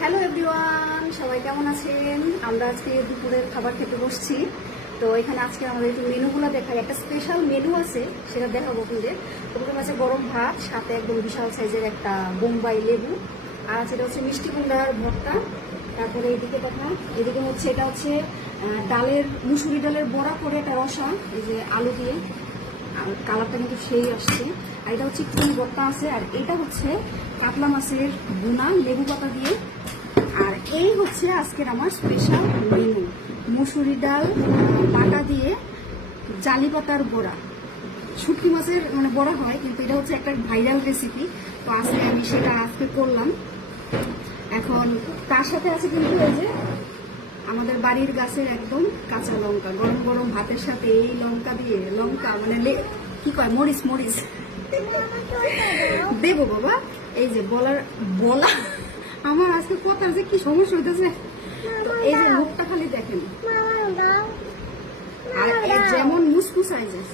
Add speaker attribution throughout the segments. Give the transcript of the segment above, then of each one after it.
Speaker 1: Hello everyone, সবাই কেমন আছেন? আমরা আজকে দুপুরের খাবার খেতে বসছি। তো এখানে আজকে আমাদের একটু মেনুগুলো দেখাই একটা স্পেশাল মেনু আছে, সেটা দেখাবো আপনাদের। প্রথমে আছে গরম ভাত, সাথে একদম বিশাল সাইজের একটা বোম্বাই লেবু, আর এটা হচ্ছে মিষ্টি কুমড়ার ভর্তা। তারপরে এদিকে দেখা, এদিকে হচ্ছে এটা হচ্ছে ডালের, মুসুরি ডালের বড়া করে একটা রসা, এই যে আলু দিয়ে। আর কালারটা কিন্তু সেই আসছে। আর এটা হচ্ছে কি ভর্তা আছে, আর এটা হচ্ছে কাতলা মাছের বুনা লেবু পাতা দিয়ে। আর এই হচ্ছে আজকের আমার স্পেশাল মেনু মুসুরি ডাল, বাটা দিয়ে জালি পাতার বড়া। শুটকি মাছের মানে বড়া হয়, কিন্তু এটা হচ্ছে একটা ভাইরাল রেসিপি তো আজকে আমি সেটা আজকে করলাম। এখন তার সাথে আছে কিন্তু এই যে আমাদের বাড়ির গাছের একদম কাঁচা লঙ্কা, গরম গরম ভাতের সাথে এই লঙ্কা দিয়ে, লঙ্কা মানে কি কয়? মরিচ মরিচ। দেবো বাবা। এই যে বলার বলা, আমার আজকে কথার যে কি সমস্যা হইতেছে? এই যে মুখটা খালি দেখেন। আর যেমন মুসকুসাই যায়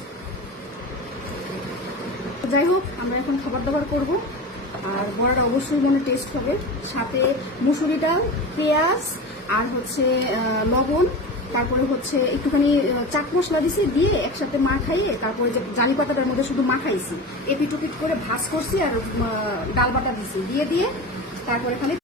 Speaker 1: যাই হোক, আমরা এখন খাবার দাবার করব। আর বড়াটা অবশ্যই মনে টেস্ট হবে। সাথে মুসুরি ডাল, পেঁয়াজ, আর হচ্ছে লবণ। তারপরে হচ্ছে একটুখানি চাট মশলা দিছি, দিয়ে একসাথে মা খাইয়ে তারপরে যে জালি পাতাটার মধ্যে শুধু মাখাইছি এপিট এপিটুপিট করে ভাজ করছি আর ডাল বাটা দিছি। দিয়ে দিয়ে তারপরে খালি